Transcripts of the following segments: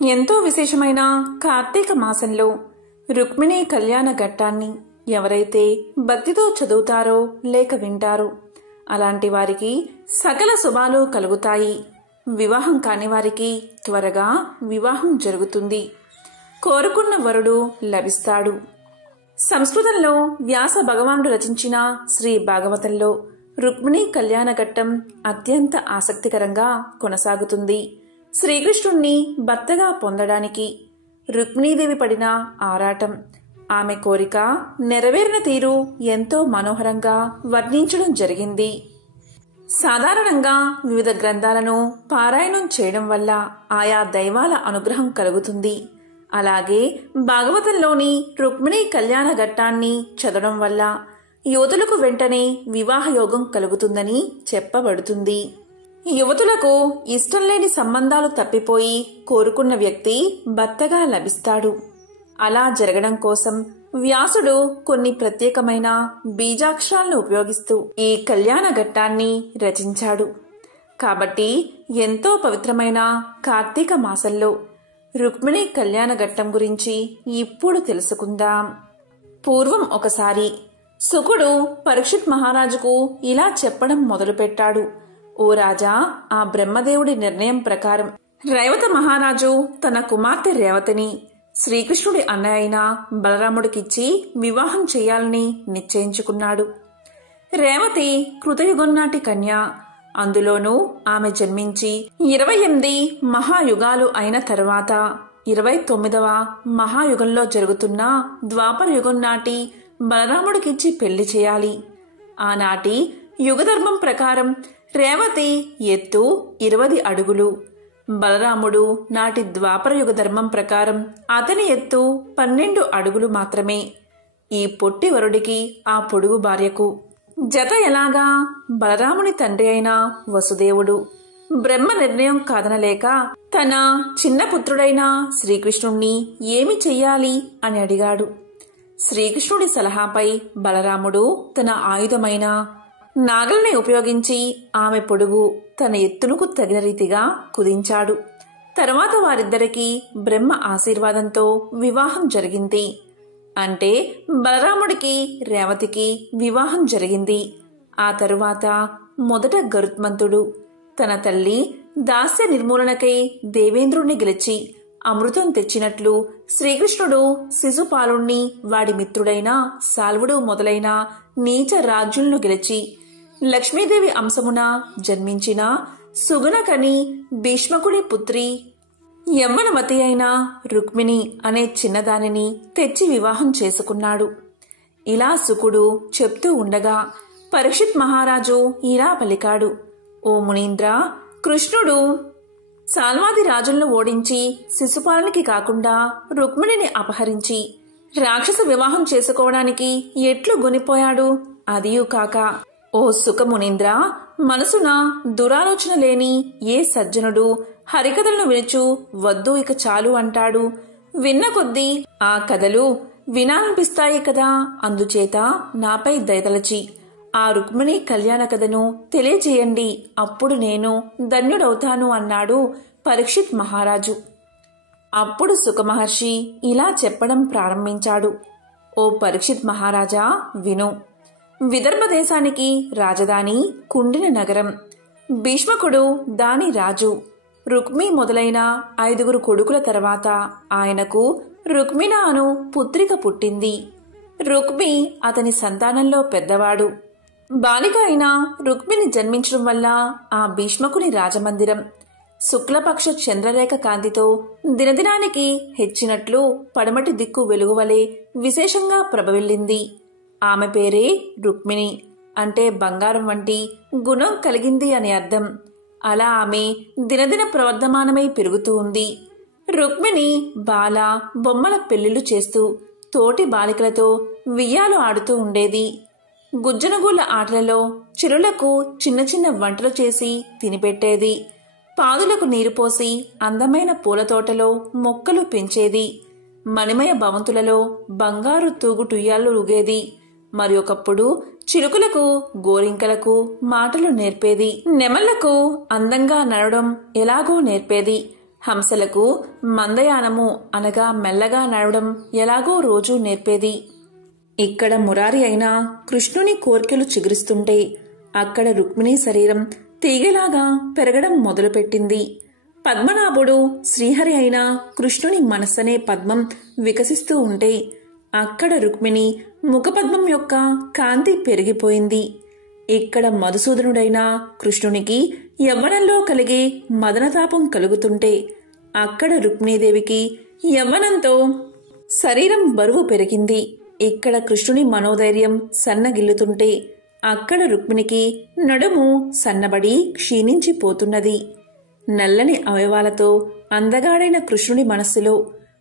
ఎంతో విశేషమైన కార్తీక మాసంలో రుక్మిణీ కళ్యాణ ఘట్టాన్ని ఎవరైతే భక్తితో చదువుతారో లేక వింటారో అలాంటి వారికి సకల శుభాలు కలుగుతాయి. వివాహం కాని వారికి త్వరగా వివాహం జరుగుతుంది. కోరుకున్న వరుడు లభిస్తాడు. సంస్కృతంలో వ్యాస భగవానుడు రచించిన శ్రీ భాగవతంలో రుక్మిణీ కళ్యాణ ఘట్టం అత్యంత ఆసక్తికరంగా కొనసాగుతుంది. శ్రీకృష్ణుణ్ణి భర్తగా పొందడానికి రుక్మిణీదేవి పడిన ఆరాటం, ఆమె కోరిక నెరవేరిన తీరు ఎంతో మనోహరంగా వర్ణించడం జరిగింది. సాధారణంగా వివిధ గ్రంథాలను పారాయణం చేయడం వల్ల ఆయా దైవాల అనుగ్రహం కలుగుతుంది. అలాగే భాగవతంలోని రుక్మిణీ కళ్యాణ ఘట్టాన్ని చదవడం వల్ల యువతులకు వెంటనే వివాహ యోగం కలుగుతుందని చెప్పబడుతుంది. యువతులకు ఇష్టం లేని సంబంధాలు తప్పిపోయి కోరుకున్న వ్యక్తి భర్తగా లభిస్తాడు. అలా జరగడం కోసం వ్యాసుడు కొన్ని ప్రత్యేకమైన బీజాక్షరాలను ఉపయోగిస్తూ ఈ కళ్యాణ ఘట్టాన్ని రచించాడు. కాబట్టి ఎంతో పవిత్రమైన కార్తీక మాసంలో రుక్మిణీ కళ్యాణ ఘట్టం గురించి ఇప్పుడు తెలుసుకుందాం. పూర్వం ఒకసారి శుకుడు పరీక్షిత్ మహారాజుకు ఇలా చెప్పడం మొదలుపెట్టాడు. ఓ రాజా, ఆ బ్రహ్మదేవుడి నిర్ణయం ప్రకారం రేవత మహారాజు తన కుమార్తె రేవతిని శ్రీకృష్ణుడి అన్నయ్య అయిన బలరాముడికిచ్చి వివాహం చేయాలని నిశ్చయించుకున్నాడు. రేవతి కృతయుగం నాటి కన్య. అందులోనూ ఆమె జన్మించి 28 మహాయుగాలు అయిన తరువాత 29వ మహాయుగంలో జరుగుతున్న ద్వాపర యుగం నాటి బలరాముడికిచ్చి పెళ్లి చేయాలి. ఆనాటి యుగధర్మం ప్రకారం రేవతి ఎత్తు 20 అడుగులు, బలరాముడు నాటి ద్వాపర యుగ ధర్మం ప్రకారం అతని ఎత్తు 12 అడుగులు మాత్రమే. ఈ పొట్టి వరుడికి ఆ పొడుగు భార్యకు జత ఎలాగా? బలరాముని తండ్రి అయిన వసుదేవుడు బ్రహ్మ నిర్ణయం కాదనలేక తన చిన్న పుత్రుడైన శ్రీకృష్ణుణ్ణి ఏమి చెయ్యాలి అని అడిగాడు. శ్రీకృష్ణుడి సలహాపై బలరాముడు తన ఆయుధమైన నాగల్ని ఉపయోగించి ఆమె పొడుగు తన ఎత్తునకు తగిన రీతిగా కుదించాడు. తర్వాత వారిద్దరికీ బ్రహ్మ ఆశీర్వాదంతో వివాహం జరిగింది. అంటే బలరాముడికి రేవతికి వివాహం జరిగింది. ఆ తరువాత మొదట గరుత్మంతుడు తన తల్లి దాస్య నిర్మూలనకై దేవేంద్రుణ్ణి గెలిచి అమృతం తెచ్చినట్లు శ్రీకృష్ణుడు శిశుపాలుణ్ణి వాడి మిత్రుడైన సాల్వుడు మొదలైన నీచ రాజ్యులను గెలిచి లక్ష్మీదేవి అంశమున జన్మించిన సుగుణకని భీష్మకుని పుత్రి యవ్వనవతి అయిన రుక్మిణి అనే చిన్నదానిని తెచ్చి వివాహం చేసుకున్నాడు. ఇలా శుకుడు చెప్తూ ఉండగా పరీక్షిత్ మహారాజు ఇలా పలికాడు. ఓ మునీంద్ర, కృష్ణుడు సాల్వాది రాజులను ఓడించి శిశుపాలనికి కాకుండా రుక్మిణిని అపహరించి రాక్షస వివాహం చేసుకోవడానికి ఎట్లు గొనిపోయాడు? అదియూ కాక ఓ సుఖమునీంద్ర, మనసున దురాలోచన లేని ఏ సజ్జనుడు హరికథలను వినుచు వద్దు ఇక చాలు అంటాడు. విన్న కొద్దీ ఆ కథలు వినాలనిపిస్తాయి కదా. అందుచేత నాపై దయతలచి ఆ రుక్మిణీ కళ్యాణ కథను తెలియజేయండి, అప్పుడు నేను ధన్యుడవుతాను అన్నాడు పరీక్షిత్ మహారాజు. అప్పుడు సుఖమహర్షి ఇలా చెప్పడం ప్రారంభించాడు. ఓ పరీక్షిత్ మహారాజా, విను. విదర్భ దేశానికి రాజధాని కుండిన నగరం. భీష్మకుడు దాని రాజు. రుక్మి మొదలైన 5 కొడుకుల తర్వాత ఆయనకు రుక్మిణ అను పుత్రిక పుట్టింది. రుక్మి అతని సంతానంలో పెద్దవాడు. బాలిక అయిన రుక్మిని జన్మించడం వల్ల ఆ భీష్మకుని రాజమందిరం శుక్లపక్ష చంద్రరేఖ కాంతితో దినదినానికి హెచ్చినట్లు పడమటి దిక్కు వెలుగువలే విశేషంగా ప్రభవిల్లింది. ఆమె పేరే రుక్మిణి. అంటే బంగారం వంటి గుణం కలిగింది అని అర్థం. అలా ఆమె దినదిన ప్రవర్ధమానమై పెరుగుతూ ఉంది. రుక్మిణి బాల బొమ్మల పెళ్లిళ్లు చేస్తూ తోటి బాలికలతో వియ్యాలు ఆడుతూ ఉండేది. గుజ్జనగూళ్ల ఆటలలో చిరులకు చిన్న చిన్న వంటలు చేసి తినిపెట్టేది. పాదులకు నీరు పోసి అందమైన పూల తోటలో మొక్కలు పెంచేది. మణిమయ భవంతులలో బంగారు తూగుటుయ్యాలు ఊగేది. మరి ఒకప్పుడు చిలుకలకు గోరింకలకు మాటలు నేర్పేది. నెమళ్లకు అందంగా నడవడం ఎలాగో నేర్పేది. హంసలకు మందయానము అనగా మెల్లగా నడవడం ఎలాగో రోజూ నేర్పేది. ఇక్కడ మురారి అయినా కృష్ణుని కోర్కెలు చిగురిస్తుంటే అక్కడ రుక్మిణి శరీరం తీగలాగా పెరగడం మొదలుపెట్టింది. పద్మనాభుడు శ్రీహరి అయినా కృష్ణుని మనస్సనే పద్మం వికసిస్తూ ఉంటే అక్కడ రుక్మిణి ముఖపద్మం యొక్క కాంతి పెరిగిపోయింది. ఇక్కడ మధుసూదనుడైన కృష్ణునికి యవ్వనంలో కలిగే మదనతాపం కలుగుతుంటే అక్కడ రుక్మిణీదేవికి యవ్వనంతో శరీరం బరువు పెరిగింది. ఇక్కడ కృష్ణుని మనోధైర్యం సన్నగిల్లుతుంటే అక్కడ రుక్మిణికి నడుము సన్నబడి క్షీణించిపోతున్నది. నల్లని అవయవాలతో అందగాడైన కృష్ణుని మనస్సులో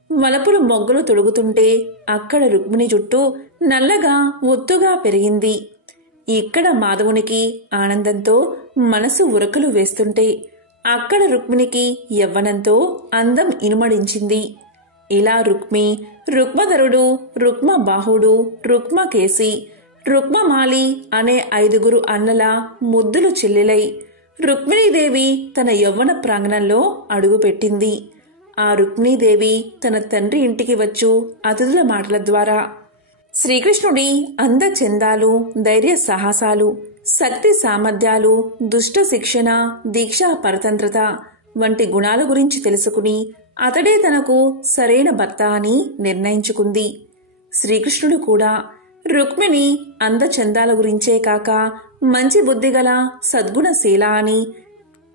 వలపులు మొగ్గలు తొడుగుతుంటే అక్కడ రుక్మిణి జుట్టు నల్లగా ఒత్తుగా పెరిగింది. ఇక్కడ మాధవునికి ఆనందంతో మనసు ఉరకలు వేస్తుంటే అక్కడ రుక్మిణికి యవ్వనంతో అందం ఇనుమడించింది. ఇలా రుక్మధరుడు, రుక్మబాహుడు, రుక్మకేసి, రుక్మమాలి అనే 5 అన్నల ముద్దులు చెల్లెలై రుక్మిణీదేవి తన యవ్వన ప్రాంగణంలో అడుగుపెట్టింది. ఆ రుక్మిణీదేవి తన తండ్రి ఇంటికి వచ్చు అతిథుల మాటల ద్వారా శ్రీకృష్ణుడి అందచందాలు, ధైర్య సాహసాలు, శక్తి సామర్థ్యాలు, దుష్ట శిక్షణ, దీక్షా పరతంత్రత వంటి గుణాల గురించి తెలుసుకుని అతడే తనకు సరైన భర్త అని నిర్ణయించుకుంది. శ్రీకృష్ణుడు కూడా రుక్మిణి అందచందాల గురించే కాక మంచి బుద్ధిగల సద్గుణశీల అని,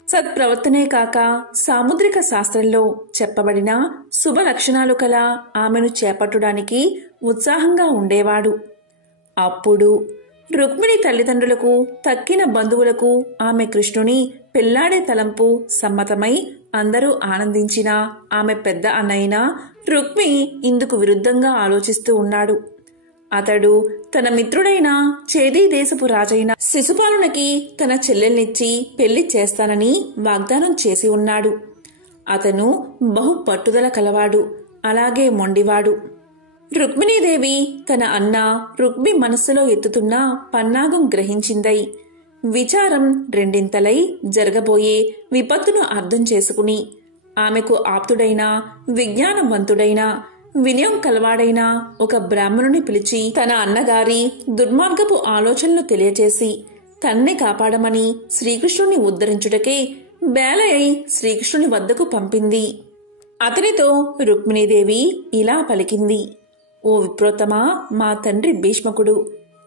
సత్ప్రవర్తనే కాక సాముద్రిక శాస్త్రంలో చెప్పబడిన శుభ లక్షణాలు కల ఆమెను చేపట్టడానికి ఉత్సాహంగా ఉండేవాడు. అప్పుడు రుక్మిణి తల్లిదండ్రులకు, తక్కిన బంధువులకు ఆమె కృష్ణుని పెళ్లాడే తలంపు సమ్మతమై అందరూ ఆనందించినా ఆమె పెద్ద అన్నయ్యన రుక్మి ఇందుకు విరుద్ధంగా ఆలోచిస్తూ ఉన్నాడు. అతడు తన మిత్రుడైన చేదీ దేశపు రాజైన శిశుపాలునికి తన చెల్లెల్నిచ్చి పెళ్లి చేస్తానని వాగ్దానం చేసి ఉన్నాడు. అతను బహు పట్టుదల కలవాడు, అలాగే మొండివాడు. రుక్మిణీదేవి తన అన్న రుక్మి మనస్సులో ఎత్తుతున్న పన్నాగం గ్రహించిందై విచారం రెండింతలై జరగబోయే విపత్తును అర్థం చేసుకుని ఆమెకు ఆప్తుడైన, విజ్ఞానవంతుడైన, వినయం కలవాడైన ఒక బ్రాహ్మణుని పిలిచి తన అన్నగారి దుర్మార్గపు ఆలోచనలు తెలియచేసి తన్నే కాపాడమని శ్రీకృష్ణుని ఉద్ధరించుటకే బేలై శ్రీకృష్ణుని వద్దకు పంపింది. అతనితో రుక్మిణీదేవి ఇలా పలికింది: ఓ విప్రోత్తమా, మా తండ్రి భీష్మకుడు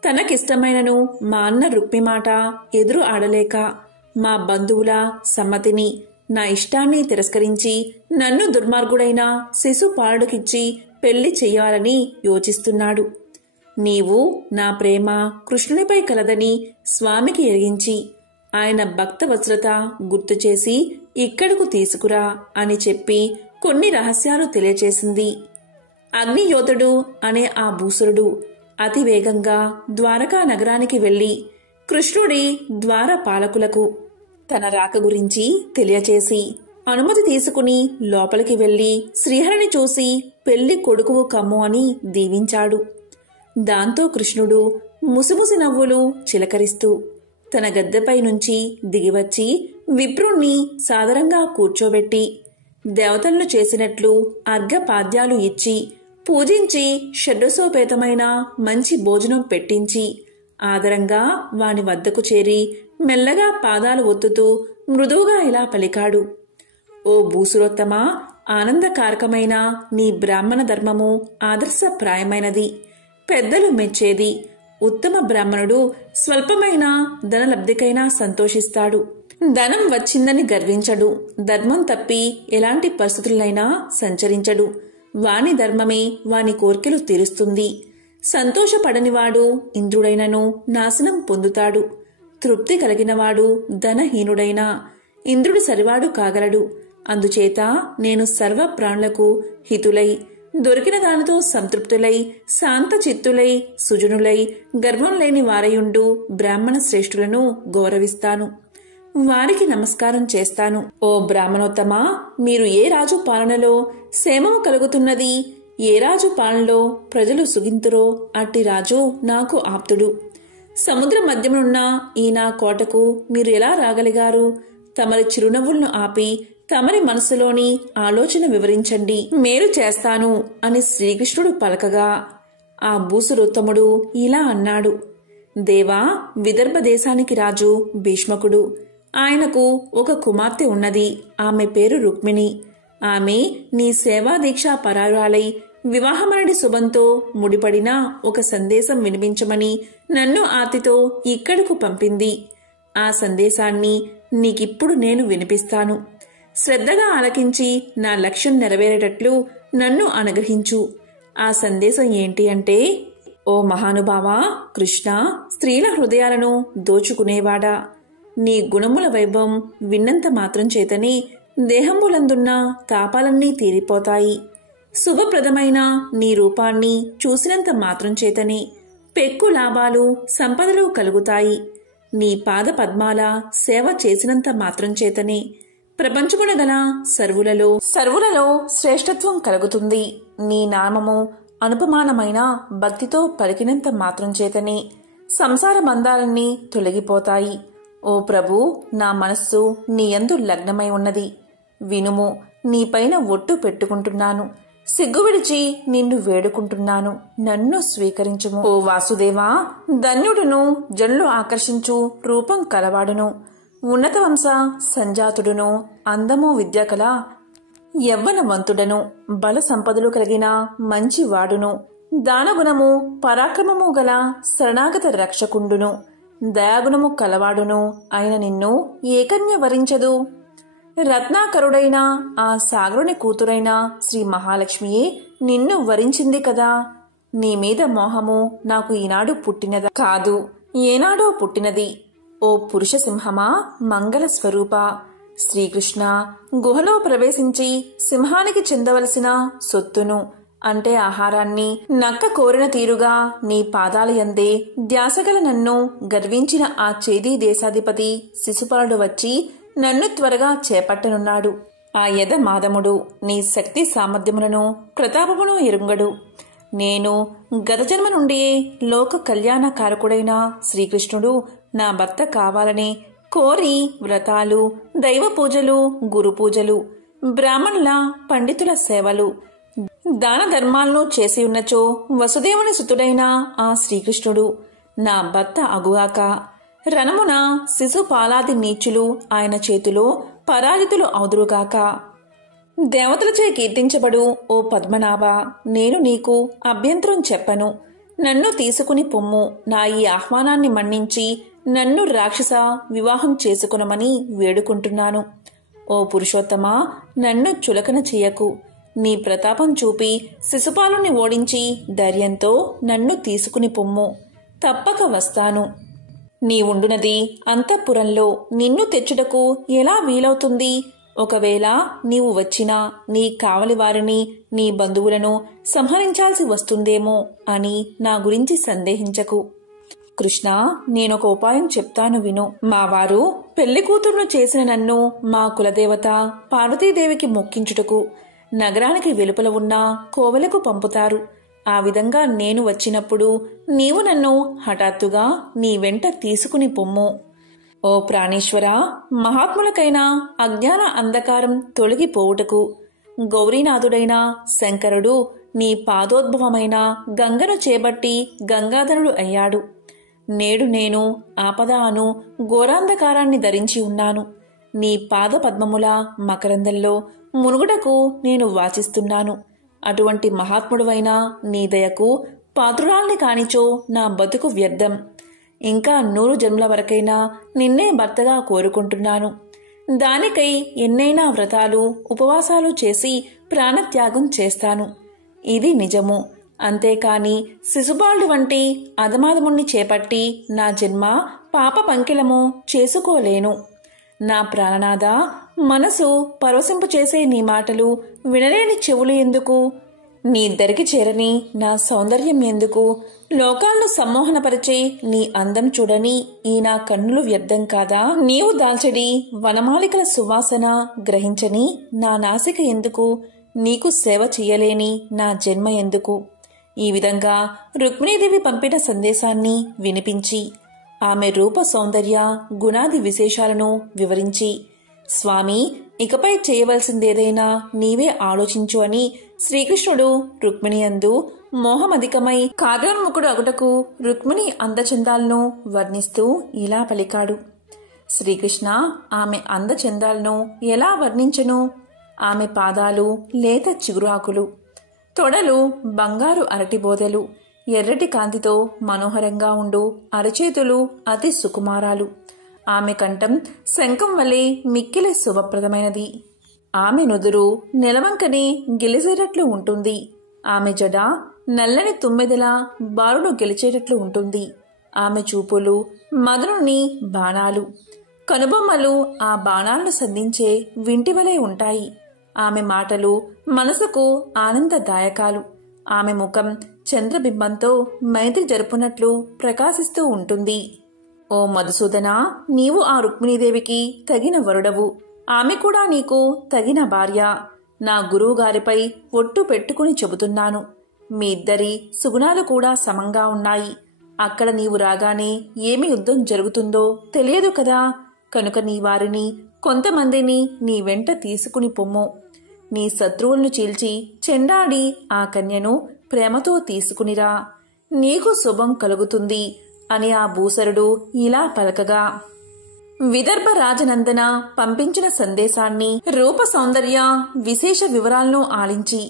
తనకిష్టమైనను మా అన్న రుక్మి మాట ఎదురు ఆడలేక మా బంధువుల సమ్మతిని, నా ఇష్టాన్ని తిరస్కరించి నన్ను దుర్మార్గుడైన శిశుపాలుడికిచ్చి పెళ్లి చెయ్యాలని యోచిస్తున్నాడు. నీవు నా ప్రేమ కృష్ణునిపై కలదని స్వామికి ఎరిగించి ఆయన భక్తవత్సరత గుర్తు చేసి ఇక్కడకు తీసుకురా అని చెప్పి కొన్ని రహస్యాలు తెలియచేసింది. అగ్నియోధుడు అనే ఆ భూసురుడు అతివేగంగా ద్వారకా నగరానికి వెళ్లి కృష్ణుడి ద్వారపాలకులకు తన రాక గురించి తెలియచేసి అనుమతి తీసుకుని లోపలికి వెళ్లి శ్రీహరిని చూసి పెళ్లి కొడుకువు కమ్ము అని దీవించాడు. దాంతో కృష్ణుడు ముసిముసి నవ్వులు చిలకరిస్తూ తన గద్దెపై నుంచి దిగివచ్చి విప్రుణ్ణి సాదరంగా కూర్చోబెట్టి దేవతలను చేసినట్లు అర్ఘ్యపాద్యాలు ఇచ్చి పూజించి షడ్రసోపేతమైన మంచి భోజనం పెట్టించి ఆదరంగా వాని వద్దకు చేరి మెల్లగా పాదాలు ఒత్తుతూ మృదువుగా ఇలా పలికాడు: ఓ భూసురోత్తమా, ఆనందకారకమైన నీ బ్రాహ్మణ ధర్మము ఆదర్శప్రాయమైనది, పెద్దలు మెచ్చేది. ఉత్తమ బ్రాహ్మణుడు స్వల్పమైన ధనలబ్ధికైనా సంతోషిస్తాడు, ధనం వచ్చిందని గర్వించడు, ధర్మం తప్పి ఎలాంటి పరిస్థితులైనా సంచరించడు. వాని ధర్మమే వాని కోర్కెలు తీరుస్తుంది. సంతోషపడనివాడు ఇంద్రుడైనను నాశనం పొందుతాడు. తృప్తి కలిగినవాడు ధనహీనుడైనా ఇంద్రుడు సరివాడు కాగలడు. అందుచేత నేను సర్వ ప్రాణులకు హితులై, దొరికిన దానితో సంతృప్తులై, శాంత చిత్తులై, సుజనులై, గర్వం లేని వారయుండు బ్రాహ్మణ శ్రేష్ఠులను గౌరవిస్తాను, వారికి నమస్కారం చేస్తాను. ఓ బ్రాహ్మణోత్తమా, మీరు ఏ రాజు పాలనలో క్షేమము కలుగుతున్నది, ఏ రాజు పాలనలో ప్రజలు సుగింతురో అట్టి రాజు నాకు ఆప్తుడు. సముద్ర మధ్యమునున్న ఈ నా కోటకు మీరు ఎలా రాగలిగారు? తమరి చిరునవ్వులను ఆపి తమరి మనసులోని ఆలోచన వివరించండి, మేలు చేస్తాను అని శ్రీకృష్ణుడు పలకగా ఆ భూసురోత్తముడు ఇలా అన్నాడు. దేవా, విదర్భ దేశానికి రాజు భీష్మకుడు. ఆయనకు ఒక కుమార్తె ఉన్నది. ఆమె పేరు రుక్మిణి. ఆమె నీ సేవా దీక్షా పరారాలై వివాహమనడి శుభంతో ముడిపడిన ఒక సందేశం వినిపించమని నన్ను ఆర్తితో ఇక్కడకు పంపింది. ఆ సందేశాన్ని నీకిప్పుడు నేను వినిపిస్తాను. శ్రద్ధగా ఆలకించి నా లక్ష్యం నెరవేరేటట్లు నన్ను అనుగ్రహించు. ఆ సందేశం ఏంటి అంటే, ఓ మహానుభావా కృష్ణ, స్త్రీల హృదయాలను దోచుకునేవాడా, నీ గుణముల వైభవం విన్నంత మాత్రం చేతనే దేహంబులందున్న తాపాలన్నీ తీరిపోతాయి. శుభప్రదమైన నీ రూపాన్ని చూసినంత మాత్రం చేతనే పెక్కు లాభాలు సంపదలు కలుగుతాయి. నీ పాద పద్మాల సేవ చేసినంత మాత్రం చేతనే ప్రపంచమున గల సర్వులలో శ్రేష్టత్వం కలుగుతుంది. నీ నామము అనుపమానమైన భక్తితో పలికినంత మాత్రం చేతనే సంసార బంధాలన్నీ తొలగిపోతాయి. ఓ ప్రభు, నా మనస్సు నీ యందు లగ్నమై ఉన్నది. వినుము, నీపైన ఒట్టు పెట్టుకుంటున్నాను. సిగ్గు విడిచి నిన్ను వేడుకుంటున్నాను. నన్ను స్వీకరించుము. ఓ వాసుదేవా, ధన్యుడును, జనులు ఆకర్షించు రూపం కలవాడును, ఉన్నత వంశ సంజాతుడును, అందము విద్య కల యవ్వనవంతుడను, బల సంపదలు కలిగిన మంచివాడును, దానగుణము పరాక్రమము గల శరణాగత రక్షకుండును, దయాగుణము కలవాడును అయిన నిన్ను ఏకన్య వరించదు. రత్నాకరుడైన ఆ సాగరుని కూతురైన శ్రీ మహాలక్ష్మియే నిన్ను వరించింది కదా. నీ మీద మోహము నాకు ఈనాడు పుట్టినదా? కాదు, ఏనాడో పుట్టినది. ఓ పురుష సింహమా, మంగళ స్వరూప శ్రీకృష్ణ, గుహలో ప్రవేశించి సింహానికి చెందవలసిన సొత్తును అంటే ఆహారాన్ని నక్క కోరిన తీరుగా నీ పాదాల యందే ధ్యాసగల నన్ను గర్వించిన ఆ చేదీ దేశాధిపతి శిశుపాలుడు వచ్చి నన్ను త్వరగా చేపట్టనున్నాడు. ఆ యద మాధముడు నీ శక్తి సామర్థ్యములను ప్రతాపమును ఎరుంగడు. నేను గత జన్మ నుండి లోక కళ్యాణకారకుడైన శ్రీకృష్ణుడు నా భర్త కావాలని కోరి వ్రతాలు, దైవ పూజలు, గురు పూజలు, బ్రాహ్మణుల పండితుల సేవలు, దాన ధర్మాలను చేసి ఉన్నచో వసుదేవుని సుతుడైన ఆ శ్రీకృష్ణుడు నా భర్త అగుగాక. రణమున శిశుపాలాది నీచులు ఆయన చేతిలో పరాజితులు అవుదురుగాక. దేవతలచే కీర్తించబడు ఓ పద్మనాభ, నేను నీకు అభ్యంతరం చెప్పను. నన్ను తీసుకుని పొమ్ము. నా ఈ ఆహ్వానాన్ని మన్నించి నన్ను రాక్షస వివాహం చేసుకునమని వేడుకుంటున్నాను. ఓ పురుషోత్తమా, నన్ను చులకన చెయ్యకు. నీ ప్రతాపం చూపి శిశుపాలుని ఓడించి ధైర్యంతో నన్ను తీసుకుని పొమ్ము. తప్పక వస్తాను. నీవుండునది అంతఃపురంలో. నిన్ను తెచ్చుటకు ఎలా వీలవుతుంది? ఒకవేళ నీవు వచ్చినా నీ కావలి వారిని, నీ బంధువులను సంహరించాల్సి వస్తుందేమో అని నా గురించి సందేహించకు. కృష్ణ, నేనొక ఉపాయం చెప్తాను విను. మా వారు పెళ్లి కూతురును చేసిన నన్ను మా కులదేవత పార్వతీదేవికి మొక్కించుటకు నగరానికి వెలుపల ఉన్న కోవెలకు పంపుతారు. ఆ విధంగా నేను వచ్చినప్పుడు నీవు నన్ను హఠాత్తుగా నీ వెంట తీసుకుని పొమ్ము. ఓ ప్రాణేశ్వర, మహాత్ములకైన అజ్ఞాన అంధకారం తొలగిపోవుటకు గౌరీనాథుడైన శంకరుడు నీ పాదోద్భవమైన గంగను చేపట్టి గంగాధరుడు అయ్యాడు. నేడు నేను ఆపద అను ఘోరాంధకారాన్ని ధరించి ఉన్నాను. నీ పాద పద్మముల మకరందంలో మునుగుటకు నేను వాచిస్తున్నాను. అటువంటి మహాత్ముడువైన నీ దయకు పాత్రురాల్ని కానిచో నా బతుకు వ్యర్థం. ఇంకా 100 జన్మల వరకైనా నిన్నే భర్తగా కోరుకుంటున్నాను. దానికై ఎన్నైనా వ్రతాలు, ఉపవాసాలు చేసి ప్రాణత్యాగం చేస్తాను. ఇది నిజము. అంతేకాని శిశుపాలుడి వంటి అధమాధముణ్ణి చేపట్టి నా జన్మ పాప పంకిలము చేసుకోలేను. నా ప్రాణనాథ, మనసు పరవశింపు చేసే నీ మాటలు వినలేని చెవులు ఎందుకు? నీ దరికి చేరని నా సౌందర్యం ఎందుకు? లోకాలను సమ్మోహనపరిచే నీ అందం చూడని ఈ నా కన్నులు వ్యర్థం కాదా? నీవు దాల్చడి వనమాలికల సువాసన గ్రహించని నా నాసిక ఎందుకు? నీకు సేవ చెయ్యలేని నా జన్మ ఎందుకు? ఈ విధంగా రుక్మిణీదేవి పంపిన సందేశాన్ని వినిపించి ఆమె రూప సౌందర్య గుణాది విశేషాలను వివరించి, స్వామి, ఇకపై చేయవలసిందేదైనా నీవే ఆలోచించు అని శ్రీకృష్ణుడు రుక్మిణి యందు మోహమధికమై కార్యోన్ముఖుడు అగుటకు రుక్మిణి అందచందాలను వర్ణిస్తూ ఇలా పలికాడు. శ్రీకృష్ణ ఆమె అందచందాలను ఎలా వర్ణించెను? ఆమె పాదాలు లేత చిగురాకులు, తొడలు బంగారు అరటిబోదెలు, ఎర్రటి కాంతితో మనోహరంగా ఉండు అరచేతులు అతి సుకుమారాలు. ఆమె కంఠం శంఖం వలె మిక్కిలి శుభప్రదమైనది. ఆమె నుదురు నెలవంకని గెలిచేటట్లు ఉంటుంది. ఆమె జడ నల్లని తుమ్మెదల బారును గెలిచేటట్లు ఉంటుంది. ఆమె చూపులు మదనుని బాణాలు, కనుబొమ్మలు ఆ బాణాలను సంధించే వింటివలే ఉంటాయి. ఆమె మాటలు మనసుకు ఆనందదాయకాలు. ఆమె ముఖం చంద్రబింబంతో మైత్రి జరుపునట్లు ప్రకాశిస్తూ ఉంటుంది. ఓ మధుసూదన, నీవు ఆ రుక్మిణీదేవికి తగిన వరుడవు. ఆమె కూడా నీకు తగిన భార్య. నా గురువుగారిపై ఒట్టు పెట్టుకుని చెబుతున్నాను. మీ ఇద్దరి సుగుణాలు కూడా సమంగా ఉన్నాయి. అక్కడ నీవు రాగానే ఏమి యుద్ధం జరుగుతుందో తెలియదు కదా. కనుక నీ వారిని కొంతమందిని నీ వెంట తీసుకుని పొమ్ము. నీ శత్రువులను చీల్చి చెండాడి ఆ కన్యను ప్రేమతో తీసుకునిరా. నీకు శుభం కలుగుతుంది అని ఆ భూసరుడు ఇలా పలకగా, విదర్భ రాజనందన పంపించిన సందేశాన్ని, రూప సౌందర్య విశేష వివరాలను ఆలించి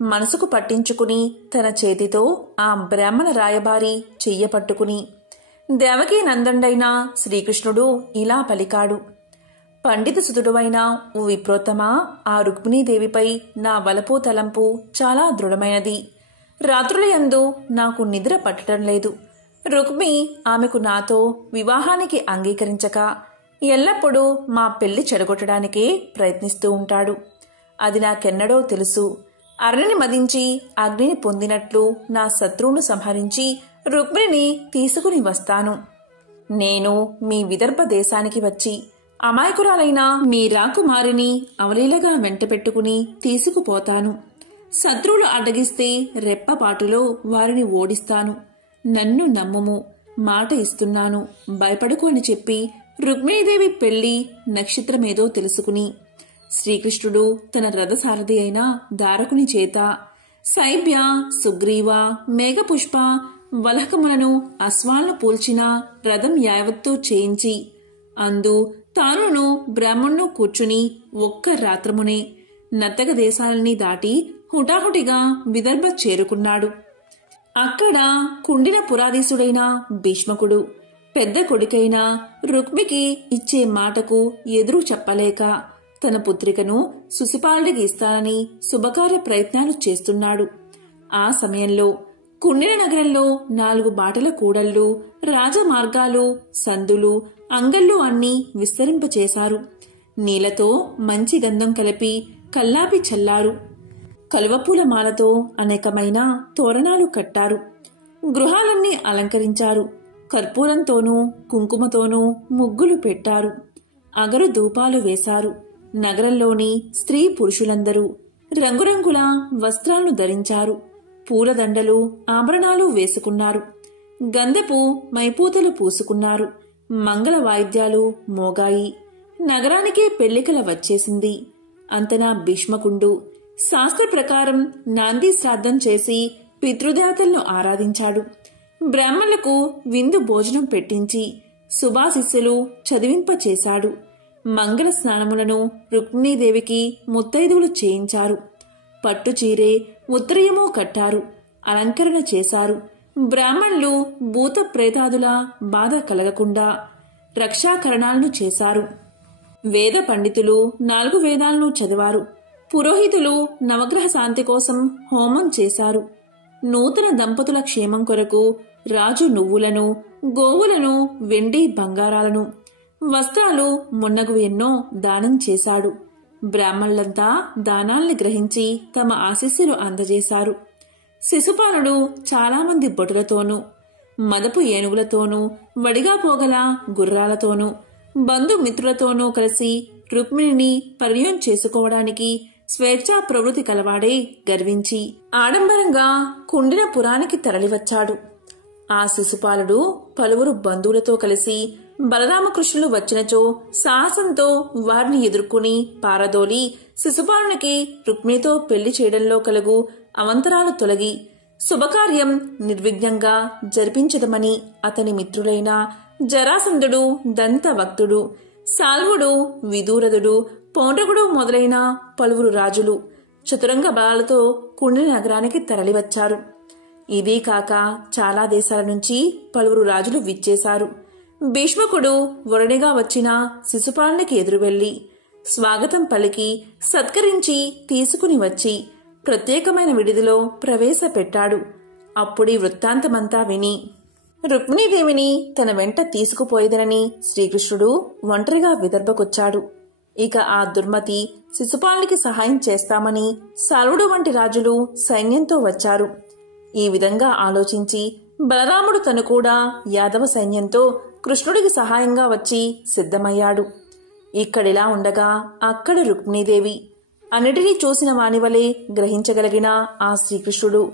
మనసుకు పట్టించుకుని తన చేతితో ఆ బ్రాహ్మణ రాయబారి చెయ్యపట్టుకుని దేవకీ నందండైన శ్రీకృష్ణుడు ఇలా పలికాడు. పండిత సుతుడువైన ఓ విప్రోత్తమా, ఆ రుక్మిణీదేవిపై నా వలపు తలంపు చాలా దృఢమైనది. రాత్రులయందు నాకు నిద్ర పట్టడం లేదు. రుక్మి ఆమెకు నాతో వివాహానికి అంగీకరించక ఎల్లప్పుడూ మా పెళ్లి చెడగొట్టడానికే ప్రయత్నిస్తూ ఉంటాడు. అది నాకెన్నడో తెలుసు. అరణిని మదించి అగ్నిని పొందినట్లు నా శత్రువును సంహరించి రుక్మిణిని తీసుకుని వస్తాను. నేను మీ విదర్భ దేశానికి వచ్చి అమాయకురాలైన మీ రాకుమారిని అవలీలగా వెంటపెట్టుకుని తీసుకుపోతాను. శత్రువులు అడ్డగిస్తే రెప్పపాటులో వారిని ఓడిస్తాను. నన్ను నమ్ముము, మాట ఇస్తున్నాను, భయపడుకు అని చెప్పి రుక్మిణీదేవి పెళ్లి నక్షత్రమేదో తెలుసుకుని శ్రీకృష్ణుడు తన రథసారథి అయిన దారకుని చేత శైబ్య, సుగ్రీవ, మేఘపుష్ప, వలహకములను అశ్వాలను పూల్చిన రథం యావత్తూ చేయించి అందు తానును బ్రాహ్మణ్ణు కూర్చుని ఒక్క రాత్రమునే నర్తక దేశాలని దాటి హుటాహుటిగా విదర్భ చేరుకున్నాడు. అక్కడ కుండిన పురాధీసుడైన భీష్మకుడు పెద్ద కొడుకైన రుక్మికి ఇచ్చే మాటకు ఎదురు చెప్పలేక తన పుత్రికను సుశిపాలుడికి ఇస్తానని శుభకార్య ప్రయత్నాలు చేస్తున్నాడు. ఆ సమయంలో కుండిన నగరంలో 4 బాటల కూడళ్లు, రాజమార్గాలు, సందులు, అంగళ్ళు అన్నీ విస్తరింపచేశారు. నీళ్లతో మంచి గంధం కలిపి కల్లాపి చల్లారు. కలువపూల మాలతో అనేకమైన తోరణాలు కట్టారు. గృహాలన్నీ అలంకరించారు. కర్పూరంతోనూ కుంకుమతోనూ ముగ్గులు పెట్టారు. అగరు ధూపాలు వేశారు. నగరంలోని స్త్రీ పురుషులందరూ రంగురంగుల వస్త్రాలను ధరించారు. పూలదండలు, ఆభరణాలు వేసుకున్నారు. గంధపు మైపూతలు పూసుకున్నారు. మంగళ వాయిద్యాలు మోగాయి. నగరానికే పెళ్లికల వచ్చేసింది. అంతనా భీష్మకుండు శాస్త్ర ప్రకారం నాంది శ్రాద్ధం చేసి పితృదేవతలను ఆరాధించాడు. బ్రాహ్మణులకు విందు భోజనం పెట్టించి శుభాశిస్సులు చదివింపచేశాడు. మంగళ స్నానములను రుక్మిణీదేవికి ముత్తైదువులు చేయించారు. పట్టుచీరే ఉత్తరీయము కట్టారు. అలంకరణ చేశారు. బ్రాహ్మణులు భూత ప్రేతాదుల బాధ కలగకుండా రక్షాకరణాలను చేశారు. వేద పండితులు 4 వేదాలను చదివారు. పురోహితులు నవగ్రహ శాంతి కోసం హోమం చేశారు. నూతన దంపతుల క్షేమం కొరకు రాజు నువ్వులను, గోవులను, వెండి బంగారాలను, వస్త్రాలు మొన్నగు ఎన్నో దానం చేశాడు. బ్రాహ్మణులంతా దానాల్ని గ్రహించి తమ ఆశీస్సులు అందజేశారు. శిశుపాలుడు చాలామంది భటులతోనూ, మదపు ఏనుగులతోనూ, వడిగా పోగల గుర్రాలతోనూ, బంధుమిత్రులతోనూ కలిసి రుక్మిణిని పరిణయం చేసుకోవడానికి స్వేచ్ఛా ప్రవృత్తి కలవాడే గర్వించి ఆడంబరంగా కుండిన పురానికి తరలివచ్చాడు. ఆ శిశుపాలుడు పలువురు బంధువులతో కలిసి బలరామకృష్ణులు వచ్చినచో సాహసంతో వారిని ఎదుర్కొని పారదోలి శిశుపాలునికి రుక్మిణితో పెళ్లి చేయడంలో కలుగు అవంతరాలు తొలగి శుభకార్యం నిర్విఘ్నంగా జరిపించదమని అతని మిత్రులైన జరాసంధుడు, దంతవక్తుడు, సాల్వుడు, విదూరదుడు, పౌండ్రకుడు మొదలైన పలువురు రాజులు చతురంగ బలాలతో కుండిన నగరానికి తరలివచ్చారు. ఇదీ కాక చాలా దేశాల నుంచి పలువురు రాజులు విచ్చేశారు. భీష్మకుడు వరుణిగా వచ్చిన శిశుపాలునికి ఎదురువెళ్లి స్వాగతం పలికి సత్కరించి తీసుకుని వచ్చి ప్రత్యేకమైన విడిదిలో ప్రవేశపెట్టాడు. అప్పుడీ వృత్తాంతమంతా విని రుక్మిణీదేవిని తన వెంట తీసుకుపోయేదనని శ్రీకృష్ణుడు ఒంటరిగా విదర్భకొచ్చాడు. ఇక ఆ దుర్మతి శిశుపాలునికి సహాయం చేస్తామని సాల్వుడు వంటి రాజులు సైన్యంతో వచ్చారు. ఈ విధంగా ఆలోచించి బలరాముడు తను కూడా యాదవ సైన్యంతో కృష్ణుడికి సహాయంగా వచ్చి సిద్ధమయ్యాడు. ఇక్కడిలా ఉండగా అక్కడ రుక్మిణీదేవి అన్నిటినీ చూసిన వానివలే గ్రహించగలిగిన ఆ శ్రీకృష్ణుడు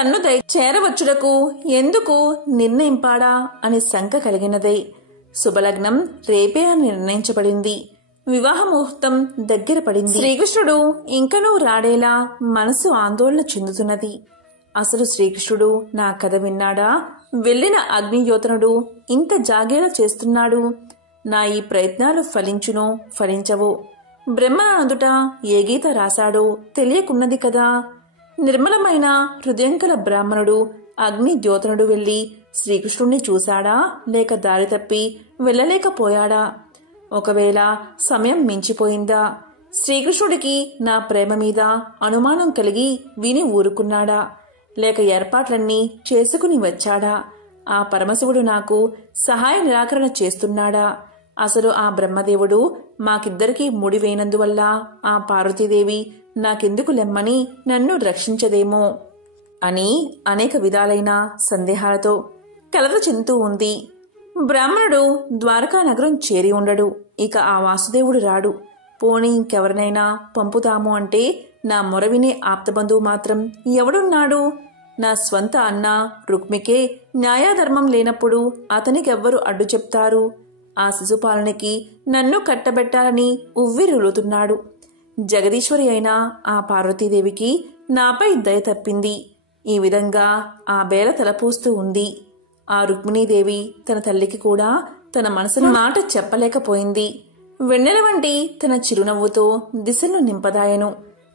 తన్ను చేరవచ్చుటకు ఎందుకు నిర్ణయింపాడా అని శంక కలిగినదే. శుభలగ్నం రేపే అని నిర్ణయించబడింది. వివాహ ముహూర్తం దగ్గర పడింది. శ్రీకృష్ణుడు ఇంకనూ రాడేలా మనసు ఆందోళన చెందుతున్నది. అసలు శ్రీకృష్ణుడు నా కథ విన్నాడా? వెళ్లిన అగ్నియోతనుడు ఇంత జాగేలా చేస్తున్నాడు. నా ఈ ప్రయత్నాలు ఫలించునో ఫలించవో? బ్రహ్మనందుట ఏ గీత రాశాడో తెలియకున్నది కదా. నిర్మలమైన హృదయం కల బ్రాహ్మణుడు అగ్ని ద్యోతనుడు వెళ్లి శ్రీకృష్ణుణ్ణి చూశాడా లేక దారి తప్పి వెళ్ళలేకపోయాడా? ఒకవేళ సమయం మించిపోయిందా? శ్రీకృష్ణుడికి నా ప్రేమ మీద అనుమానం కలిగి విని ఊరుకున్నాడా లేక ఏర్పాట్లన్నీ చేసుకుని వచ్చాడా? ఆ పరమశివుడు నాకు సహాయ నిరాకరణ చేస్తున్నాడా? అసలు ఆ బ్రహ్మదేవుడు మాకిద్దరికీ ముడివేనందువల్ల ఆ పార్వతీదేవి నాకెందుకు లెమ్మని నన్ను రక్షించదేమో అని అనేక విధాలైన సందేహాలతో కలత చెందుతూ ఉంది. బ్రాహ్మణుడు ద్వారకా నగరం చేరి ఉండడు. ఇక ఆ వాసుదేవుడు రాడు. పోనీ ఇంకెవరినైనా పంపుతాము అంటే నా మొర వినే ఆప్తబంధువు మాత్రం ఎవడున్నాడు? నా స్వంత అన్న రుక్మికే న్యాయధర్మం లేనప్పుడు అతనికెవ్వరు అడ్డు చెప్తారు? ఆ శిశుపాలనకి నన్ను కట్టబెట్టాలని ఉవ్విరులుతున్నాడు. జగదీశ్వరి అయిన ఆ పార్వతీదేవికి నాపై దయ తప్పింది. ఈ విధంగా ఆ బేల తలపోస్తూ ఉంది. ఆ రుక్మిణీదేవి తన తల్లికి కూడా తన మనసులో మాట చెప్పలేకపోయింది. వెన్నెల వంటి తన చిరునవ్వుతో దిశను నింపదాయను.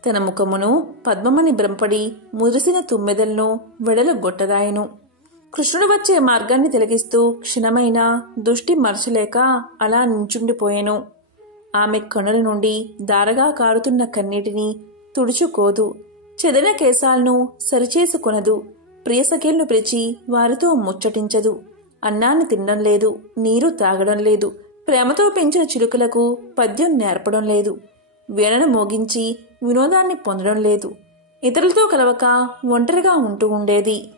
తన ముఖమును పద్మమని బ్రంపడి మురిసిన తుమ్మెదలను వెడలగొట్టదాయను. కృష్ణుడు వచ్చే మార్గాన్ని తిలకిస్తూ క్షణమైన దృష్టి మరచలేక అలా నించుండిపోయెను. ఆమె కనుల నుండి దారగా కారుతున్న కన్నీటిని తుడుచుకోదు. చెదిరిన కేశాలను సరిచేసుకొనదు. ప్రియసఖీలను పిలిచి వారితో ముచ్చటించదు. అన్నాన్ని తినడం లేదు, నీరు తాగడం లేదు. ప్రేమతో పెంచిన చిలుకలకు పద్యం నేర్పడం లేదు. వీణను మోగించి వినోదాన్ని పొందడం లేదు. ఇతరులతో కలవక ఒంటరిగా ఉంటూ ఉండేది.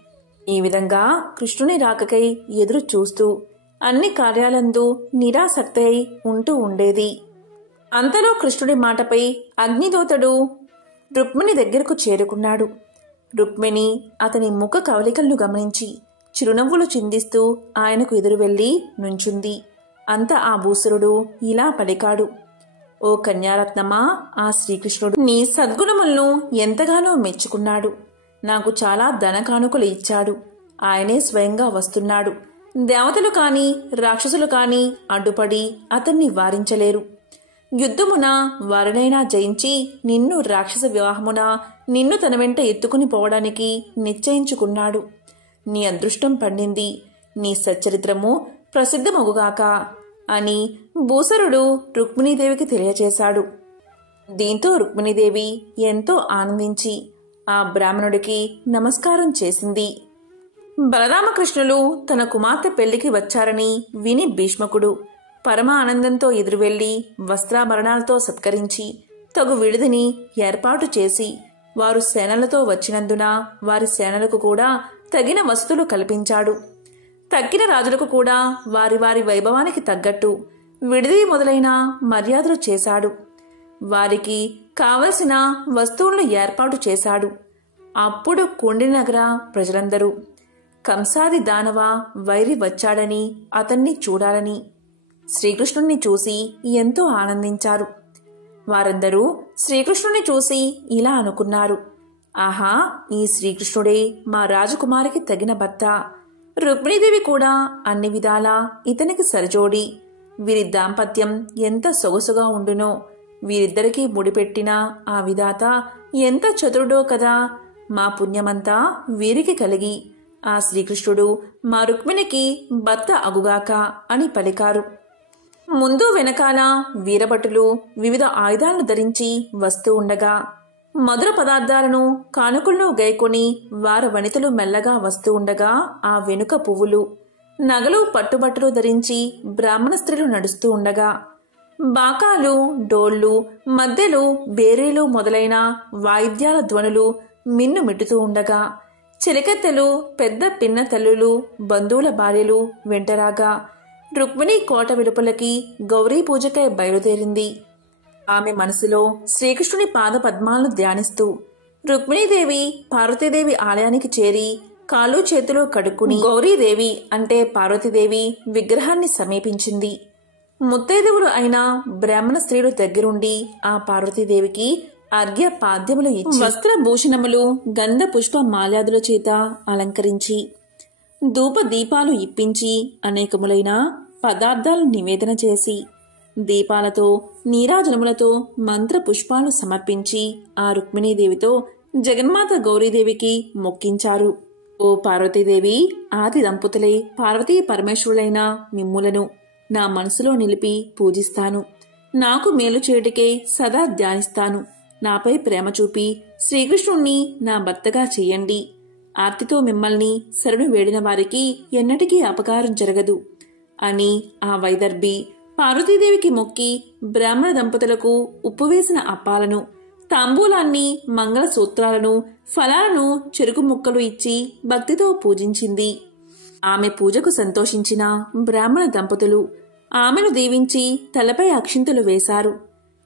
ఈ విధంగా కృష్ణుని రాకకై ఎదురు చూస్తూ అన్ని కార్యాలందు నిరాసక్తి అయి ఉంటూ ఉండేది. అంతలో కృష్ణుడి మాటపై అగ్నిదోతడు రుక్మిణి దగ్గరకు చేరుకున్నాడు. రుక్మిణి అతని ముఖ కవలికలను గమనించి చిరునవ్వులు చిందిస్తూ ఆయనకు ఎదురు వెళ్లి నుంచుంది. అంత ఆ భూసురుడు ఇలా పలికాడు. ఓ కన్యారత్నమా, ఆ శ్రీకృష్ణుడు నీ సద్గుణములను ఎంతగానో మెచ్చుకున్నాడు. నాకు చాలా ధన కానుకలు ఇచ్చాడు. ఆయనే స్వయంగా వస్తున్నాడు. దేవతలు కాని రాక్షసులు కాని అడ్డుపడి అతన్ని వారించలేరు. యుద్ధమున వారినైనా జయించి నిన్ను రాక్షస వివాహమున నిన్ను తన వెంట ఎత్తుకుని పోవడానికి నిశ్చయించుకున్నాడు. నీ అదృష్టం పండింది. నీ సచ్చరిత్రము ప్రసిద్ధమగుగాక అని భూసరుడు రుక్మిణీదేవికి తెలియచేశాడు. దీంతో రుక్మిణీదేవి ఎంతో ఆనందించి ఆ బ్రాహ్మణుడికి నమస్కారం చేసింది. బలరామకృష్ణులు తన కుమార్తె పెళ్లికి వచ్చారని విని భీష్మకుడు పరమ ఆనందంతో ఎదురువెళ్లి వస్త్రాభరణాలతో సత్కరించి తగు విడిదిని ఏర్పాటు చేసి వారు సేనలతో వచ్చినందున వారి సేనలకు కూడా తగిన వసతులు కల్పించాడు. తక్కిన రాజులకు కూడా వారి వారి వైభవానికి తగ్గట్టు విడిది మొదలైన మర్యాదలు చేశాడు. వారికి కావలసిన వస్తువులను ఏర్పాటు చేశాడు. అప్పుడు కుండినగర ప్రజలందరూ కంసాది దానవ వైరి వచ్చాడని అతన్ని చూడాలని శ్రీకృష్ణుణ్ణి చూసి ఎంతో ఆనందించారు. వారందరూ శ్రీకృష్ణుని చూసి ఇలా అనుకున్నారు, ఆహా, ఈ శ్రీకృష్ణుడే మా రాజకుమారికి తగిన భర్త. రుక్మిణీదేవి కూడా అన్ని విధాలా ఇతనికి సరిజోడి. వీరి దాంపత్యం ఎంత సొగసుగా ఉండునో. వీరిద్దరికీ ముడిపెట్టిన ఆ విధాత ఎంత చతురుడో కదా. మా పుణ్యమంతా వీరికి కలిగి ఆ శ్రీకృష్ణుడు మా రుక్మిణికి భర్త అగుగాక అని పలికారు. ముందు వెనకాల వీరభటులు వివిధ ఆయుధాలను ధరించి వస్తూ ఉండగా, మధుర పదార్థాలను కానుకలను గైకొని వార వనితలు మెల్లగా వస్తూ ఉండగా, ఆ వెనుక పువ్వులు, నగలు, పట్టుబట్టలు ధరించి బ్రాహ్మణ స్త్రీలు నడుస్తూ ఉండగా, బాకాలు, డోళ్లు, మద్దెలు, బేరీలు మొదలైన వాయిద్యాల ధ్వనులు మిన్ను మిట్టుతూ ఉండగా, చిలకెత్తెలు, పెద్ద పిన్న తల్లులు, బంధువుల భార్యలు వెంటరాగా రుక్మిణి కోట వెలుపలకి గౌరీ పూజకై బయలుదేరింది. ఆమె మనసులో శ్రీకృష్ణుని పాద పద్మాలను ధ్యానిస్తూ రుక్మిణీదేవి పార్వతీదేవి ఆలయానికి చేరి కాళ్ళు చేతులు కడుక్కుని గౌరీదేవి అంటే పార్వతీదేవి విగ్రహాన్ని సమీపించింది. ముత్తైదువులు అయిన బ్రాహ్మణ స్త్రీలు దగ్గరుండి ఆ పార్వతీదేవికి అర్ఘ్య పాద్యములు ఇచ్చి వస్త్రభూషణములు, గంధ పుష్ప మాల్యాదుల చేత అలంకరించి ధూప దీపాలు ఇప్పించి అనేకములైన పదార్థాలు నివేదన చేసి దీపాలతో నీరాజనములతో మంత్ర పుష్పాలు సమర్పించి ఆ రుక్మిణీదేవితో జగన్మాత గౌరీదేవికి మొక్కించారు. ఓ పార్వతీదేవి, ఆది దంపతులే పార్వతీ పరమేశ్వరులైన మిమ్ములను నా మనసులో నిలిపి పూజిస్తాను. నాకు మేలు చేయుటకే సదా ధ్యానిస్తాను. నాపై ప్రేమ చూపి శ్రీకృష్ణుణ్ణి నా భర్తగా చెయ్యండి. ఆర్తితో మిమ్మల్ని శరణు వేడిన వారికి ఎన్నటికీ అపకారం జరగదు అని ఆ వైదర్భి పార్వతీదేవికి మొక్కి బ్రాహ్మణ దంపతులకు ఉప్పు వేసిన అప్పాలను, తాంబూలాన్ని, మంగళ సూత్రాలను, ఫలాలను, చెరుకు ముక్కలు ఇచ్చి భక్తితో పూజించింది. ఆమె పూజకు సంతోషించిన బ్రాహ్మణ దంపతులు ఆమెను దీవించి తలపై అక్షింతలు వేశారు.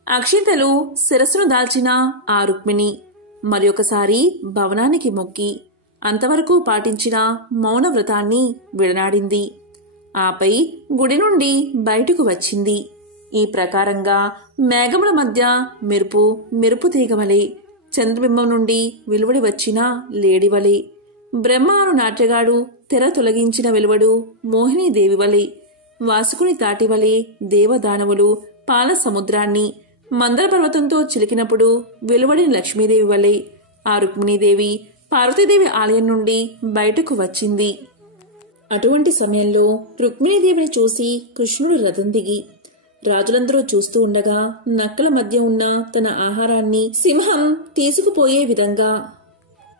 అక్షింతలు శిరస్సును దాల్చిన ఆ రుక్మిణి మరొకసారి భవనానికి మొక్కి అంతవరకు పాటించిన మౌన వ్రతాన్ని విడనాడింది. ఆపై గుడి నుండి బయటకు వచ్చింది. ఈ ప్రకారంగా మేఘముల మధ్య మెరుపు తీగవలే, చంద్రబింబం నుండి వెలువడి వచ్చిన లేడివలే, బ్రహ్మాను నాట్యగాడు తెర తొలగించిన వెలువడు మోహినీదేవి వలె, వాసుకుని తాటివలే దేవదానవులు పాల సముద్రాన్ని మందర పర్వతంతో చిలికినప్పుడు వెలువడిన లక్ష్మీదేవి వలె ఆ రుక్మిణీదేవి పార్వతీదేవి ఆలయం నుండి బయటకు వచ్చింది. అటువంటి సమయంలో రుక్మిణీదేవిని చూసి కృష్ణుడు రథం దిగి రాజులందరూ చూస్తూ ఉండగా నక్కల మధ్య ఉన్న తన ఆహారాన్ని సింహం తీసుకుపోయే విధంగా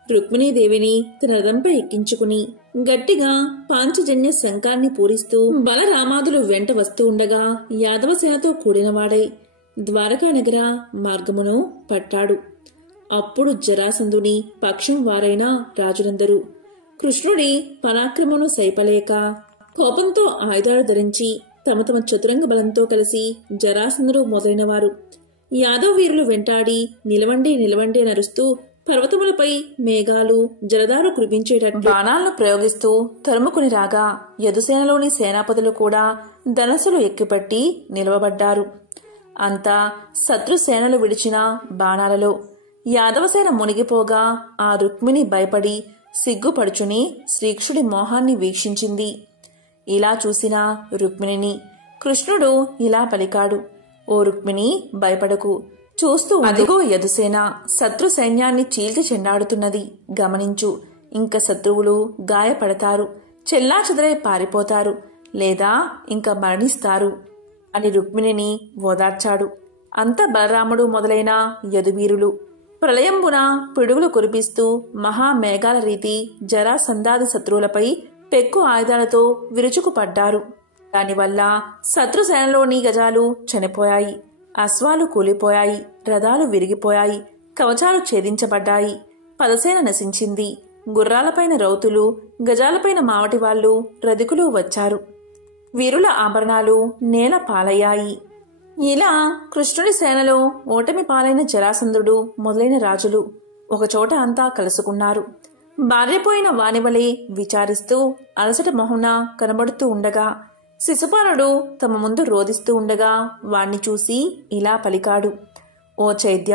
రుక్మిణీదేవిని తన రథంపై ఎక్కించుకుని గట్టిగా పాంచజన్య శంఖాన్ని పూరిస్తూ బలరామాదులు వెంట వస్తూ ఉండగా యాదవసేనతో కూడినవాడై ద్వారకా నగర మార్గమును పట్టాడు. అప్పుడు జరాసంధుని పక్షం వారైన రాజులందరూ కృష్ణుడి పరాక్రమను సైపలేక కోపంతో ఆయుధాలు ధరించి తమ తమ చతురంగ బలంతో కలిసి జరాసంధుడు మొదలైన వారు యాదవ వీరులు వెంటాడి నిలవండి నిలవండి నరుస్తూ పర్వతములపై మేఘాలు జలదాలు కురిపించేటట్టు బాణాలను ప్రయోగిస్తూ తరుముకుని రాగా యదుసేనలోని సేనాపతులు కూడా ధనస్సులు ఎక్కుపట్టి నిలవబడ్డారు. అంతా శత్రుసేనలు విడిచిన బాణాలలో యాదవసేన మునిగిపోగా ఆ రుక్మిణి భయపడి సిగ్గుపడుచుని శ్రీకృష్ణుడి మోహాన్ని వీక్షించింది. ఇలా చూసిన రుక్మిణిని కృష్ణుడు ఇలా పలికాడు, ఓ రుక్మిణి, భయపడకు. చూస్తూ అదిగో యదుసేన శత్రు సైన్యాన్ని చీల్చి చెండాడుతున్నది, గమనించు. ఇంక శత్రువులు గాయపడతారు, చెల్లాచెదరై పారిపోతారు, లేదా ఇంక మరణిస్తారు అని రుక్మిణిని ఓదార్చాడు. అంత బలరాముడు మొదలైన యదువీరులు ప్రళయంబున పిడుగులు కురిపిస్తూ మహామేఘాల రీతి జరాసంధాది శత్రువులపై పెక్కు ఆయుధాలతో విరుచుకుపడ్డారు. దానివల్ల శత్రుసేనలోని గజాలు చనిపోయాయి, అశ్వాలు కూలిపోయాయి, రథాలు విరిగిపోయాయి, కవచాలు ఛేదించబడ్డాయి, పదసేన నశించింది. గుర్రాలపైన రౌతులు, గజాలపైన మావటివాళ్లు, రధికులు వచ్చారు. వీరుల ఆభరణాలు నేల పాలయ్యాయి. ఇలా కృష్ణుడి సేనలో ఓటమి పాలైన జరాసంధుడు మొదలైన రాజులు ఒకచోట అంతా కలుసుకున్నారు. భార్యపోయిన వానివలే విచారిస్తూ అలసట మొహున కనబడుతూ ఉండగా శిశుపాలుడు తమ ముందు రోదిస్తూ ఉండగా వాణ్ణి చూసి ఇలా పలికాడు. ఓ చైద్య,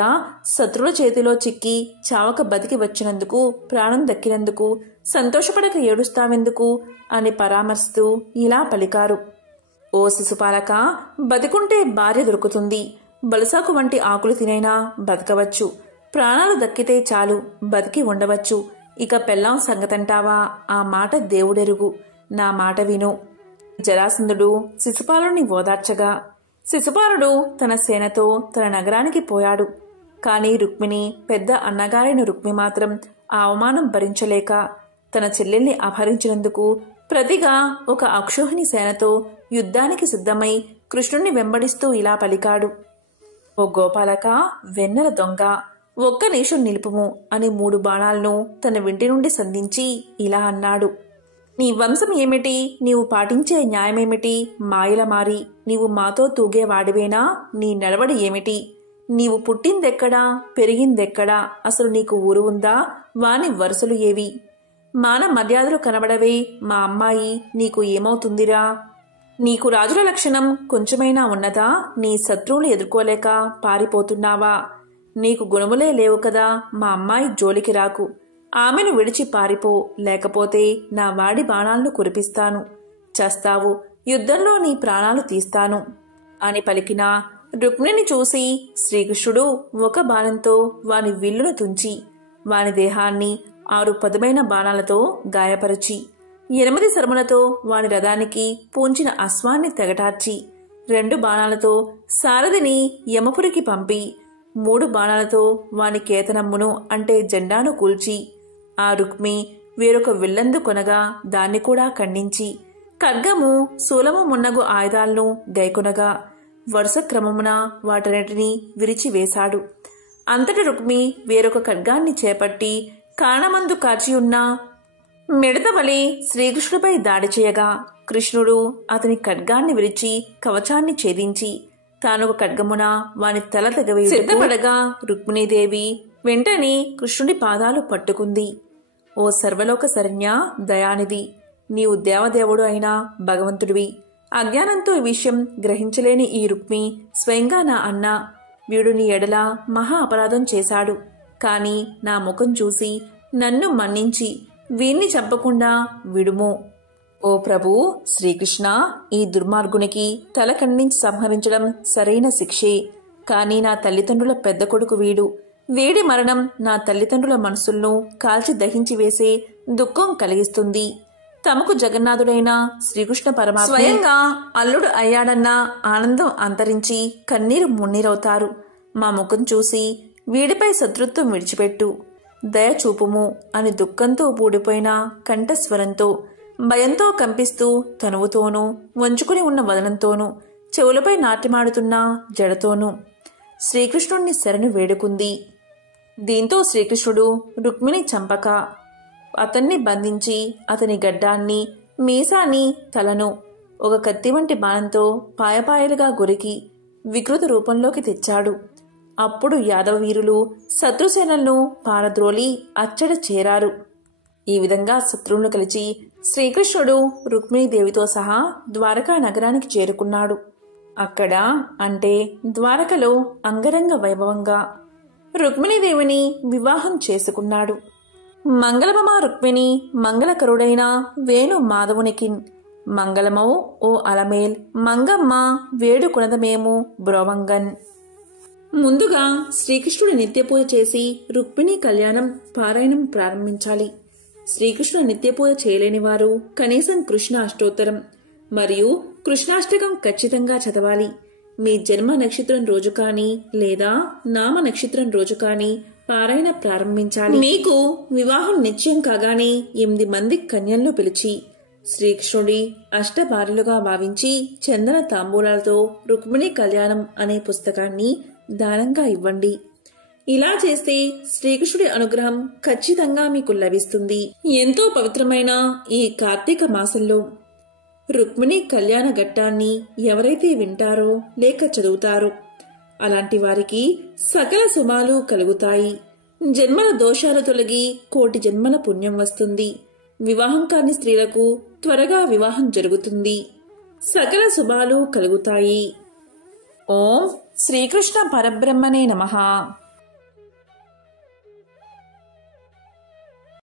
శత్రువుల చేతిలో చిక్కి చావక బతికి వచ్చినందుకు, ప్రాణం దక్కినందుకు సంతోషపడక ఏడుస్తావెందుకు అని పరామర్శిస్తూ ఇలా పలికారు. ఓ శిశుపాలక, బతికుంటే భార్య దొరుకుతుంది, బలసాకు వంటి ఆకులు తినైనా బతకవచ్చు, ప్రాణాలు దక్కితే చాలు బతికి ఉండవచ్చు, ఇక పెళ్ళాం సంగతంటావా? ఆ మాట దేవుడెరుగు, నా మాట విను. జరాసంధుడు శిశుపాలుని ఓదార్చగా శిశుపాలుడు తన సేనతో తన నగరానికి పోయాడు. కాని రుక్మిణి, పెద్ద అన్నగారైన రుక్మి మాత్రం ఆ అవమానం భరించలేక తన చెల్లెల్ని అపహరించినందుకు ప్రతిగా ఒక అక్షోహిణి సేనతో యుద్ధానికి సిద్ధమై కృష్ణుణ్ణి వెంబడిస్తూ ఇలా పలికాడు. ఓ గోపాలక, వెన్నెల దొంగ, ఒక్క నిమిషం నిలుపుము అని 3 బాణాలను తన వింటి నుండి సంధించి ఇలా అన్నాడు. నీ వంశం ఏమిటి? నీవు పాటించే న్యాయమేమిటి? మాయల మారి నీవు మాతో తూగేవాడివేనా? నీ నడవడి ఏమిటి? నీవు పుట్టిందెక్కడా, పెరిగిందెక్కడా? అసలు నీకు ఊరు ఉందా? వాని వరుసలు ఏవి? మాన మర్యాదలు కనబడవే? మా అమ్మాయి నీకు ఏమవుతుందిరా? నీకు రాజుల లక్షణం కొంచెమైనా ఉన్నదా? నీ శత్రువులు ఎదుర్కోలేక పారిపోతున్నావా? నీకు గుణములే లేవు కదా? మా అమ్మాయి జోలికి రాకు, ఆమెను విడిచి పారిపో, లేకపోతే నా వాడి బాణాలను కురిపిస్తాను, చస్తావు, యుద్ధంలో నీ ప్రాణాలు తీస్తాను అని పలికిన రుక్మిణిని చూసి శ్రీకృష్ణుడు ఒక బాణంతో వాని విల్లును తుంచి వాని దేహాన్ని 6 పదుమైన బాణాలతో గాయపరచి 8 శరములతో వాని రథానికి పూంచిన అశ్వాన్ని తెగటార్చి 2 బాణాలతో సారథిని యమపురికి పంపి 3 బాణాలతో వాని కేతనమ్మును అంటే జెండాను కూల్చి ఆ రుక్మి వేరొక విల్లందు కొనగా దాన్ని కూడా ఖండించి ఖడ్గము, శూలము మున్నగు ఆయుధాలను గైకొనగా వరుస క్రమమున వాటన్నిటినీ విరిచివేశాడు. అంతటి రుక్మి వేరొక ఖడ్గాన్ని చేపట్టి కారణమందు కాచియున్న మిడతవలి శ్రీకృష్ణుడిపై దాడి చేయగా కృష్ణుడు అతని ఖడ్గాన్ని విరిచి కవచాన్ని ఛేదించి తానొక ఖడ్గమున వాని తల తెగవేసి సిద్ధపడగా రుక్మిణీదేవి వెంటనే కృష్ణుడి పాదాలు పట్టుకుంది. ఓ సర్వలోక శరణ్య, దయానిధి, నీవు దేవదేవుడు అయిన భగవంతుడివి. అజ్ఞానంతో ఈ విషయం గ్రహించలేని ఈ రుక్మి స్వయంగా నా అన్న. వీడు నీ ఎడల మహా అపరాధం చేశాడు. కాని నా ముఖం చూసి నన్ను మన్నించి వీణ్ణి చంపకుండా విడుము. ఓ ప్రభు శ్రీకృష్ణ, ఈ దుర్మార్గునికి తల ఖండించి సంహరించడం సరైన శిక్షే. కాని నా తల్లిదండ్రుల పెద్ద కొడుకు వీడు. వీడి మరణం నా తల్లిదండ్రుల మనసులను కాల్చి దహించి వేసే దుఃఖం కలిగిస్తుంది. తమకు జగన్నాథుడైన శ్రీకృష్ణ పరమాత్మ స్వయంగా అల్లుడు అయ్యాడన్న ఆనందం అంతరించి కన్నీరు మున్నీరవుతారు. మా ముఖం చూసి వీడిపై శత్రుత్వం విడిచిపెట్టు, దయచూపుము అని దుఃఖంతో పూడిపోయిన కంఠస్వరంతో, భయంతో కంపిస్తూ తనువుతోనూ, వంచుకుని ఉన్న వదనంతోనూ, చెవులపై నాట్యమాడుతున్న జడతోనూ శ్రీకృష్ణుణ్ణి శరణు వేడుకుంది. దీంతో శ్రీకృష్ణుడు రుక్మిణి చంపక అతన్ని బంధించి అతని గడ్డాన్ని, మీసాన్ని, తలను ఒక కత్తి వంటి బాణంతో పాయపాయలుగా గొరికి వికృత రూపంలోకి తెచ్చాడు. అప్పుడు యాదవ వీరులు శత్రుసేనలను పారద్రోలి అచ్చట చేరారు. ఈ విధంగా శత్రువులను కలిసి శ్రీకృష్ణుడు రుక్మిణీదేవితో సహా ద్వారకా నగరానికి చేరుకున్నాడు. అక్కడ అంటే ద్వారకలో అంగరంగ వైభవంగా రుక్మిణీదేవిని వివాహం చేసుకున్నాడు. మంగళమా రుక్మిణి మంగళకరుడైన వేణు మాధవునికిన్, మంగళమౌ ఓ అలమేల్ మంగమ్మ వేడుకొనదమేము బ్రోవంగన్. ముందుగా శ్రీకృష్ణుడి నిత్యపూజ చేసి రుక్మిణి కళ్యాణం పారాయణం ప్రారంభించాలి. శ్రీకృష్ణుడు నిత్యపూజ చేయలేని వారు కనీసం కృష్ణ అష్టోత్తరం మరియు కృష్ణాష్టకం ఖచ్చితంగా చదవాలి. మీ జన్మ నక్షత్రం రోజు కానీ లేదా నామ నక్షత్రం రోజు కానీ పారాయణ ప్రారంభించాలి. మీకు వివాహం నిశ్చయం కాగానే 8 మంది కన్యలను పిలిచి శ్రీకృష్ణుడి అష్టభార్యలుగా భావించి చందన తాంబూలాలతో రుక్మిణి కళ్యాణం అనే పుస్తకాన్ని దానంగా ఇవ్వండి. ఇలా చేస్తే శ్రీకృష్ణుడి అనుగ్రహం ఖచ్చితంగా మీకు లభిస్తుంది. ఎంతో పవిత్రమైన ఈ కార్తీక మాసంలో రుక్మిణి కళ్యాణ ఘట్టాన్ని ఎవరైతే వింటారో లేక చదువుతారో అలాంటి వారికి సకల శుభాలు కలుగుతాయి. జన్మల దోషాలు తొలగి 1,000,000 జన్మల పుణ్యం వస్తుంది. వివాహం కాని స్త్రీలకు త్వరగా వివాహం జరుగుతుంది. సకల శుభాలు కలుగుతాయి. ఓం శ్రీకృష్ణ పరబ్రహ్మణే నమః.